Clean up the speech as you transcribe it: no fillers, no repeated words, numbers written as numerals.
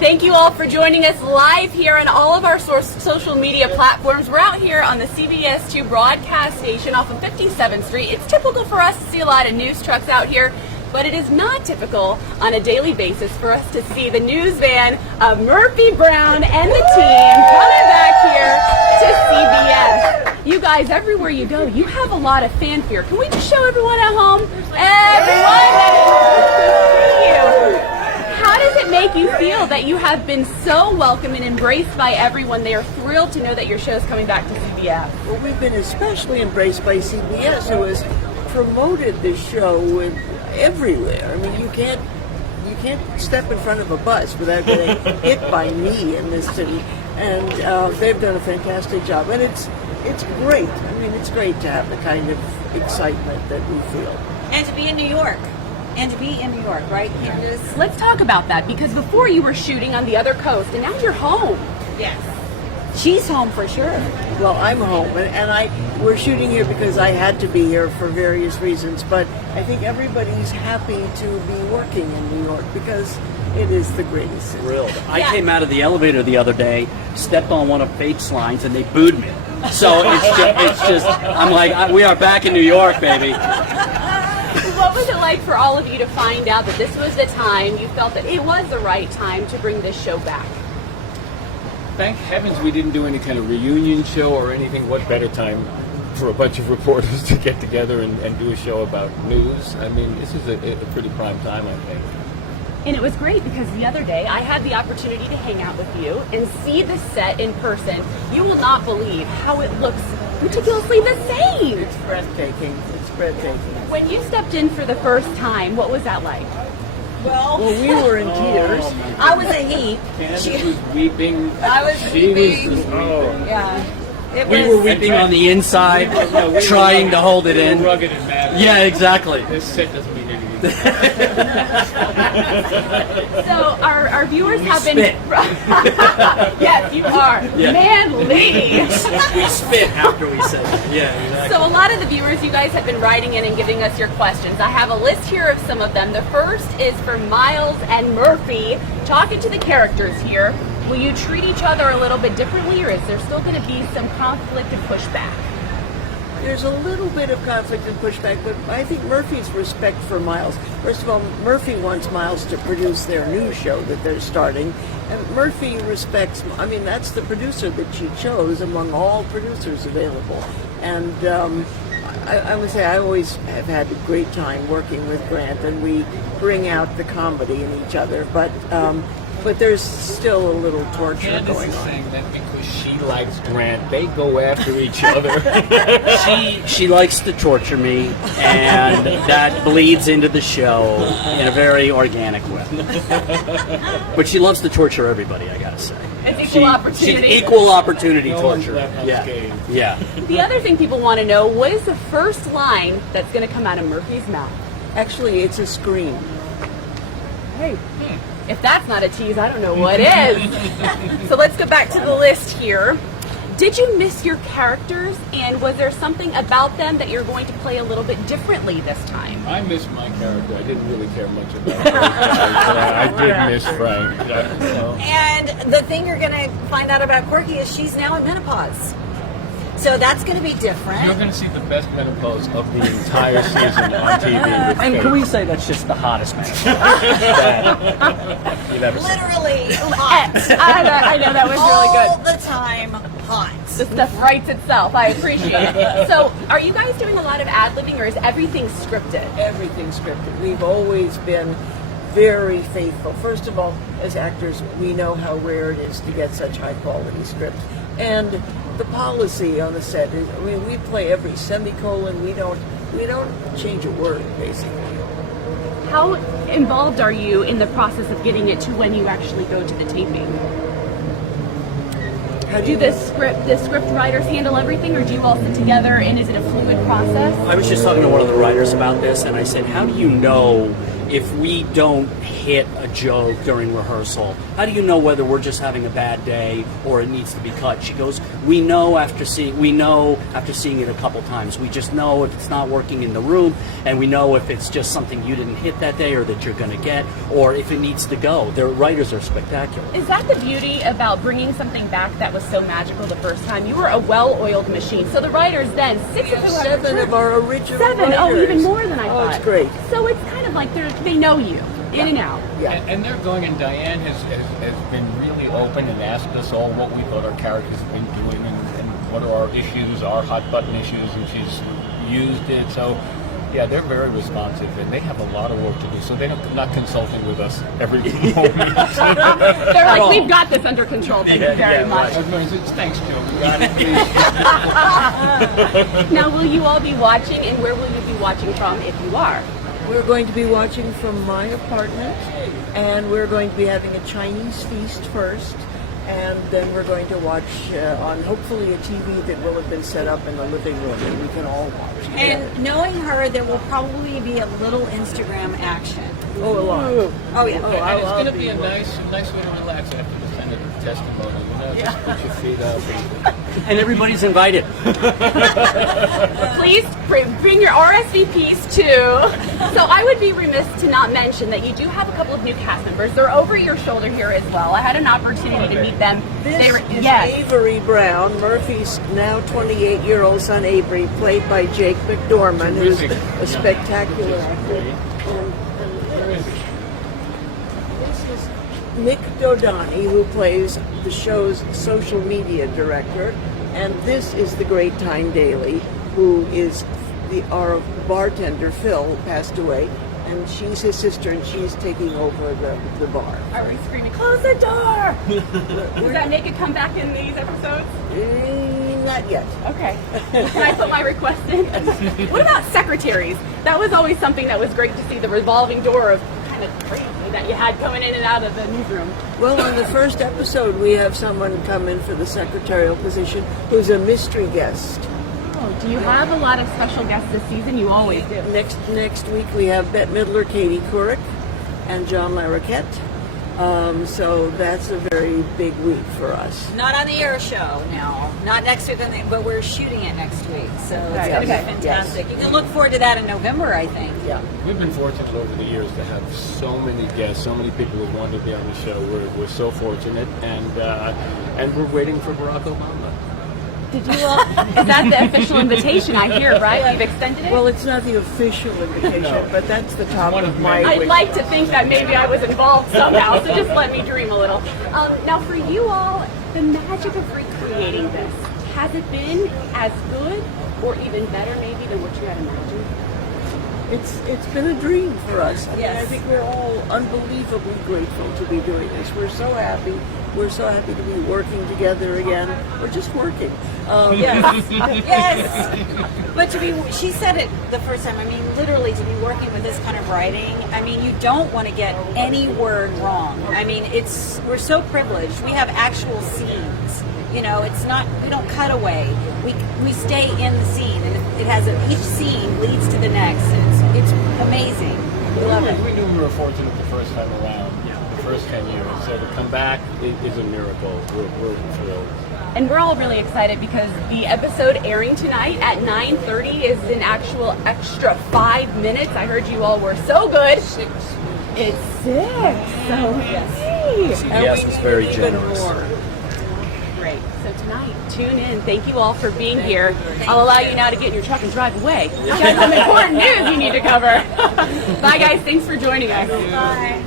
Thank you all for joining us live here on all of our social media platforms. We're out here on the CBS2 broadcast station off of 57th Street. It's typical for us to see a lot of news trucks out here, but it is not typical on a daily basis for us to see the news van of Murphy Brown and the team coming back here to CBS. You guys, everywhere you go, you have a lot of fanfare. Can we just show everyone at home? Everyone that is to see you. How does it make you feel that you have been so welcomed and embraced by everyone? They are thrilled to know that your show is coming back to CBS. Well, we've been especially embraced by CBS, who has promoted the show everywhere. I mean, you can't step in front of a bus without getting hit by me in this city, and they've done a fantastic job. And it's great. I mean, it's great to have the kind of excitement that we feel. And to be in New York. Right, Candice? Let's talk about that, because before you were shooting on the other coast, and now you're home. Yes. She's home for sure. Well, I'm home, and we're shooting here because I had to be here for various reasons, but I think everybody's happy to be working in New York because it is the greatest city. Thrilled. I came out of the elevator the other day, stepped on one of Faith's lines, and they booed me. So it's just I'm like, we are back in New York, baby. What was it like for all of you to find out that this was the time you felt that it was the right time to bring this show back? Thank heavens we didn't do any kind of reunion show or anything. What better time for a bunch of reporters to get together and do a show about news? I mean, this is a pretty prime time, I think. And it was great because the other day I had the opportunity to hang out with you and see the set in person. You will not believe how it looks meticulously the same. It's breathtaking. It's breathtaking. When you stepped in for the first time, what was that like? Well, we were in tears. I was a heap. Candice was weeping. I was She weeping. was just, Yeah. We were weeping on the inside, trying to hold it in. Rugged and mad. Yeah, exactly. This set doesn't mean anything. So our viewers have been... spit. Yes, you are. Yeah. Manly. We spit after we said it. Yeah, exactly. So a lot of the viewers, you guys have been writing in and giving us your questions. I have a list here of some of them. The first is for Miles and Murphy. Talking to the characters here, will you treat each other a little bit differently, or is there still going to be some conflict and pushback? There's a little bit of conflict and pushback, but I think Murphy's respect for Miles. First of all, Murphy wants Miles to produce their new show that they're starting, and Murphy respects, I mean, that's the producer that she chose among all producers available. And I would say I always have had a great time working with Grant, and we bring out the comedy in each other, but there's still a little torture Candice going is on. saying that because she likes Grant, they go after each other. She likes to torture me, and that bleeds into the show in a very organic way. But she loves to torture everybody, I gotta say. It's equal opportunity. She's equal opportunity No one's torture. left Yeah, unscathed. yeah. The other thing people want to know, what is the first line that's going to come out of Murphy's mouth? Actually, it's a scream. Hey, if that's not a tease, I don't know what is. So let's go back to the list here. Did you miss your characters, and was there something about them that you're going to play a little bit differently this time? I miss my character. I didn't really care much about her. I did miss Frank. And the thing you're going to find out about Corky is she's now in menopause. So that's going to be different. You're going to see the best menopause of the entire season on TV. With And Faith. can we say that's just the hottest man you've ever seen? Literally hot. I know that was really All good. the time hot. The stuff writes itself. I appreciate it. So are you guys doing a lot of ad-libbing, or is everything scripted? Everything's scripted. We've always been very faithful. First of all, as actors, we know how rare it is to get such high quality scripts. And the policy on the set is, I mean, we play every semicolon. We don't change a word, basically. How involved are you in the process of getting it to when you actually go to the taping? How Do the script writers handle everything, or do you all sit together, and is it a fluid process? I was just talking to one of the writers about this, and I said, how do you know if we don't hit a joke during rehearsal? How do you know whether we're just having a bad day or it needs to be cut? She goes, we know after seeing it a couple times. We just know if it's not working in the room, and we know if it's just something you didn't hit that day or that you're going to get, or if it needs to go. Their writers are spectacular. Is that the beauty about bringing something back that was so magical the first time? You were a well-oiled machine. So the writers then, six of who have 7 returned- of our original Seven. Oh, writers. even more than I Oh, thought. it's great. So it's kind of like they know you in and out. Yeah. And they're going, and Diane has been really open and asked us all what we thought our characters have been doing and what are our issues, our hot button issues, and she's used it. So, yeah, they're very responsive, and they have a lot of work to do. So they're not consulting with us every moment. They're like, we've got this under control. Thank you very much. Thanks, Joe. We got it. Now, will you all be watching, and where will you be watching from if you are? We're going to be watching from my apartment, and we're going to be having a Chinese feast first, and then we're going to watch on hopefully a TV that will have been set up in the living room and we can all watch. And knowing her, there will probably be a little Instagram action. Oh, a lot. Oh yeah. Oh, And it's I'll going to be be a nice way to relax after the Senator testimony. You know, just put your feet up. And everybody's invited. Please bring your RSVPs too. So I would be remiss to not mention that you do have a couple of new cast members. They're over your shoulder here as well. I had an opportunity to meet them. This is yes. Avery Brown, Murphy's now 28-year-old son Avery, played by Jake McDormand, who's a spectacular actor. This is Nick Dodani, who plays the show's social media director, and this is the great Tyne Daly, who is our bartender. Phil passed away, and she's his sister, and she's taking over the bar. Are we screaming, close the door? Does that make it come back in these episodes? Not yet. Okay. Can I put my request in? What about secretaries? That was always something that was great to see, the revolving door of kind of crazy that you had coming in and out of the newsroom. Well, on the first episode, we have someone come in for the secretarial position who's a mystery guest. Oh, do you have a lot of special guests this season? You always do. Next week, we have Bette Midler, Katie Couric, and John Larroquette. So that's a very big week for us. Not on the air show now. Not next week, but we're shooting it next week. So it's going to be Yes. fantastic. You can look forward to that in November, I think. Yeah. We've been fortunate over the years to have so many guests, so many people who wanted to be on the show. We're so fortunate, and we're waiting for Barack Obama. Did you all? Is that the official invitation? I hear, right? You've extended it. Well, it's not the official invitation, No. but that's the top One of of my many. I'd wish like to list. think that maybe I was involved somehow, so just let me dream a little. Now, for you all, the magic of recreating this, has it been as good or even better maybe than what you had imagined? It's been a dream for us. I mean, Yes. I think we're all unbelievably grateful to be doing this. We're so happy. We're so happy to be working together again. We're just working. Yes. Yes. But she said it the first time. I mean, literally, to be working with this kind of writing, I mean, you don't want to get any word wrong. I mean, we're so privileged. We have actual scenes. You know, it's not, we don't cut away. We stay in the scene, and it has each scene leads to the next, and it's amazing. We love it. We knew we were fortunate the first time around, the first 10 years. So to come back is a miracle. We're thrilled. And we're all really excited because the episode airing tonight at 9:30 is an actual extra 5 minutes. I heard you all were so good. It's 6. So hey. CBS was very Even generous. more. Great. So tonight, tune in. Thank you all for being here. I'll allow you now to get in your truck and drive away. You got some important news you need to cover. Bye, guys. Thanks for joining us. Bye.